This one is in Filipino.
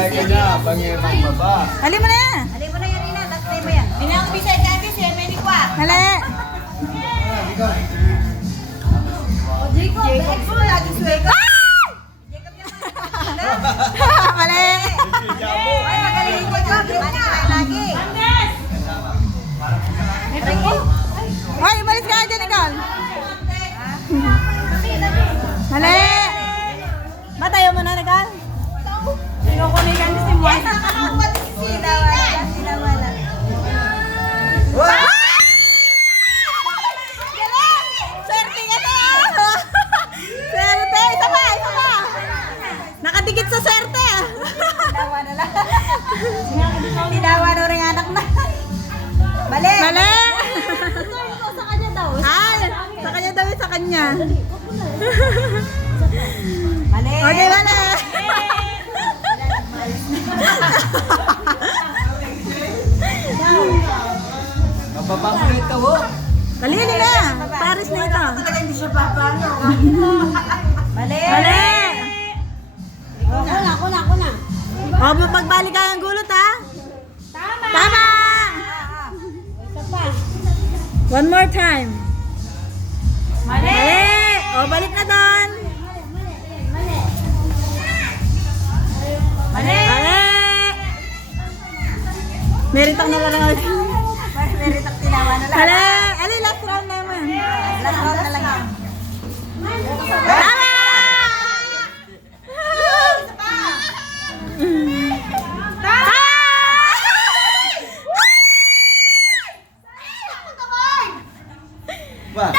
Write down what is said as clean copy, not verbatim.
Kaya ka na, pangirang baba. Hali mo na. Alin mo na yan, Ina. Lagtay mo yan. Pinang bisay kami, siya may nikwa. Hali. Jacob, Jacob, lagi suwego. Jacob yan. Mali. Ay, magaling ko Jacob. Manik lagi. Hoy, umalis ka dyan, Nicole. Mali. Matayo mo na, Nicole. Kinukunin ka si Moy. Yes, nakakakuha din si Sinawala. Sinawala. Swerte ka na! Swerte! Isa pa! Isa pa! Nakadikit sa swerte! Tinawa na lang. Tinawa na rin anak na. Mali. Mali! Sa kanya daw. Ay! Sa kanya daw sa kanya. Mali. Okay, mali! Mapapamulit ka ho. Kalili na! Paris na ito. Talaga hindi siya papano. Mali. Mali! Ako na. O, mapagbalik ka ng gulot, ha? Tama. Tama! Isa pa. One more time. Mali. Mali! O, balik na doon. Mali. Mali! Meritak na lang ako. Meritak tinawa na lang. Mali! Ali, last round na naman. Last round na lang yan. Tama! Ba?